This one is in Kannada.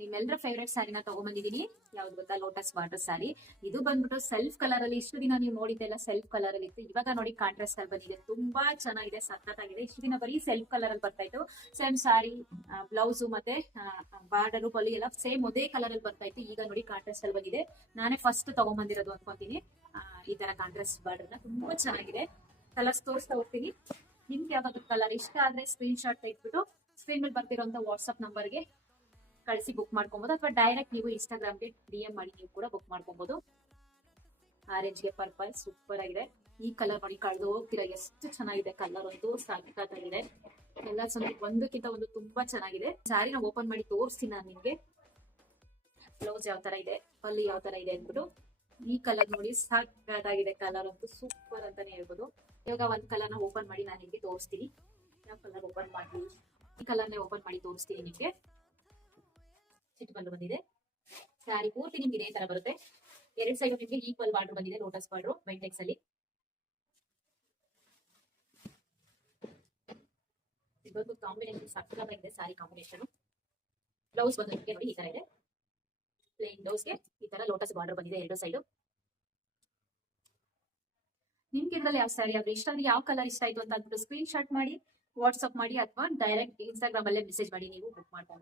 ನಿಮ್ಮೆಲ್ಲರ ಫೇವ್ರೆಟ್ ಸ್ಯಾರಿನ ತಗೊಂಡ್ಬಂದಿದ್ದೀನಿ. ಯಾವ್ದು ಗೊತ್ತಾ? Lotus border sari. ಇದು ಬಂದ್ಬಿಟ್ಟು ಸೆಲ್ಫ್ ಕಲರ್ ಅಲ್ಲಿ. ಇಷ್ಟು ದಿನ ನೀವು ನೋಡಿದ್ದೆಲ್ಲ ಸೆಲ್ಫ್ ಕಲರ್ ಅಲ್ಲಿ ಇತ್ತು. ಇವಾಗ ನೋಡಿ ಕಾಂಟ್ರಾಸ್ಟ್ ಅಲ್ಲಿ ಬಂದಿದೆ. ತುಂಬಾ ಚೆನ್ನಾಗಿದೆ, ಸಖತ್ತಾಗಿದೆ. ಇಷ್ಟು ದಿನ ಬರೀ ಸೆಲ್ಫ್ ಕಲರ್ ಅಲ್ಲಿ ಬರ್ತಾ ಇತ್ತು. ಸೇಮ್ ಸ್ಯಾರಿ, ಬ್ಲೌಸ್ ಮತ್ತೆ ಬಾರ್ಡರ್ ಪಲ್ಲಿ ಎಲ್ಲ ಸೇಮ್ ಅದೇ ಕಲರ್ ಅಲ್ಲಿ ಬರ್ತಾ ಇತ್ತು. ಈಗ ನೋಡಿ ಕಾಂಟ್ರಾಸ್ಟ್ ಅಲ್ಲಿ ಬಂದಿದೆ. ನಾನೇ ಫಸ್ಟ್ ತಗೊಂಡ್ಬಂದಿರೋದು ಅನ್ಕೊಂತೀನಿ ಈ ತರ ಕಾಂಟ್ರಾಸ್ಟ್ ಬಾರ್ಡರ್ ನ. ತುಂಬಾ ಚೆನ್ನಾಗಿದೆ. ಕಲರ್ಸ್ ತೋರಿಸ್ತಾ ಹೋಗ್ತೀನಿ. ನಿಮ್ಗೆ ಯಾವ್ದಾದ್ರು ಕಲರ್ ಇಷ್ಟ ಆದ್ರೆ ಸ್ಕ್ರೀನ್ ಶಾಟ್ ತೆಗೆದ್ಬಿಟ್ಟು ಸ್ಕ್ರೀನ್ ಮೇಲೆ ಬರ್ತಿರೋಂಥ ವಾಟ್ಸ್ಆಪ್ ನಂಬರ್ಗೆ ಕಳಿಸಿ ಬುಕ್ ಮಾಡ್ಕೊಬಹುದು, ಅಥವಾ ಡೈರೆಕ್ಟ್ ನೀವು ಇನ್ಸ್ಟಾಗ್ರಾಮ್ಗೆ DM ಮಾಡಿ ನೀವು ಕೂಡ ಬುಕ್ ಮಾಡ್ಕೊಬಹುದು. ಆರೆಂಜ್ಗೆ ಪರ್ಪಲ್ ಸೂಪರ್ ಆಗಿದೆ. ಈ ಕಲರ್ ನೋಡಿ, ಕಳೆದು ಹೋಗ್ತೀರಾ, ಎಷ್ಟು ಚೆನ್ನಾಗಿದೆ. ಕಲರ್ ಅಂತೂ ಸಾಕಾಗಿದೆ. ಕಲರ್ಸ್ ಅಂದ್ರೆ ಒಂದಕ್ಕಿಂತ ಒಂದು ತುಂಬಾ ಚೆನ್ನಾಗಿದೆ. ಸ್ಯಾರಿನ ಓಪನ್ ಮಾಡಿ ತೋರಿಸ್ತೀನಿ ನಾನು ನಿಮ್ಗೆ. ಬ್ಲೌಸ್ ಯಾವ ತರ ಇದೆ, ಪಲ್ಲಿ ಯಾವ ತರ ಇದೆ ಅಂದ್ಬಿಟ್ಟು. ಈ ಕಲರ್ ನೋಡಿ, ಸಾಕಾಗಿದೆ. ಕಲರ್ ಅಂತೂ ಸೂಪರ್ ಅಂತಾನೆ ಹೇಳ್ಬೋದು. ಇವಾಗ ಒಂದ್ ಕಲರ್ನ ಓಪನ್ ಮಾಡಿ ನಾನು ನಿಮ್ಗೆ ತೋರಿಸ್ತೀನಿ. ಯಾವ ಕಲರ್ ಓಪನ್ ಮಾಡಿ? ಈ ಕಲರ್ನೇ ಓಪನ್ ಮಾಡಿ ತೋರಿಸ್ತೀನಿ ನಿಮ್ಗೆ. ಚಿಟ್ಟು ಬಂದಿದೆ. ಸ್ಯಾರಿ ಪೂರ್ತಿ ನಿಮ್ಗೆ ಇದೇ ತರ ಬರುತ್ತೆ. ಎರಡ್ ಸೈಡ್ ನಿಮ್ಗೆ ಈಕ್ವಲ್ ಬಾರ್ಡರ್ ಬಂದಿದೆ, ಲೋಟಸ್ ಬಾರ್ಡರ್ ವೆಂಟೆಕ್ಸ್ ಅಲ್ಲಿ. ಇದೊಂದು ಕಾಂಬಿನೇಷನ್ ಸಕ್ಕತ್ತಾಗಿದೆ ಸ್ಯಾರಿ ಕಾಂಬಿನೇಷನ್. ಬ್ಲೌಸ್ ಬಂದು ನಿಮ್ಗೆ ನೋಡಿ ಈ ತರ ಇದೆ. ಪ್ಲೇನ್ ಬ್ಲೌಸ್ಗೆ ಈ ತರ ಲೋಟಸ್ ಬಾರ್ಡರ್ ಬಂದಿದೆ ಎರಡು ಸೈಡ್. ನಿಮ್ಗೆ ಇದ್ರಲ್ಲಿ ಯಾವ ಸ್ಯಾರಿ ಆದ್ರೆ ಇಷ್ಟ ಅಂದ್ರೆ, ಯಾವ ಕಲರ್ ಇಷ್ಟ ಆಯ್ತು ಅಂತ ಅಂದ್ಬಿಟ್ಟು ಸ್ಕ್ರೀನ್ ಶಾಟ್ ಮಾಡಿ ವಾಟ್ಸ್ಆಪ್ ಮಾಡಿ, ಅಥವಾ ಡೈರೆಕ್ಟ್ ಇನ್ಸ್ಟಾಗ್ರಾಮ್ ಅಲ್ಲೇ ಮೆಸೇಜ್ ಮಾಡಿ ನೀವು ಬುಕ್ ಮಾಡ್ಕೊಂಡು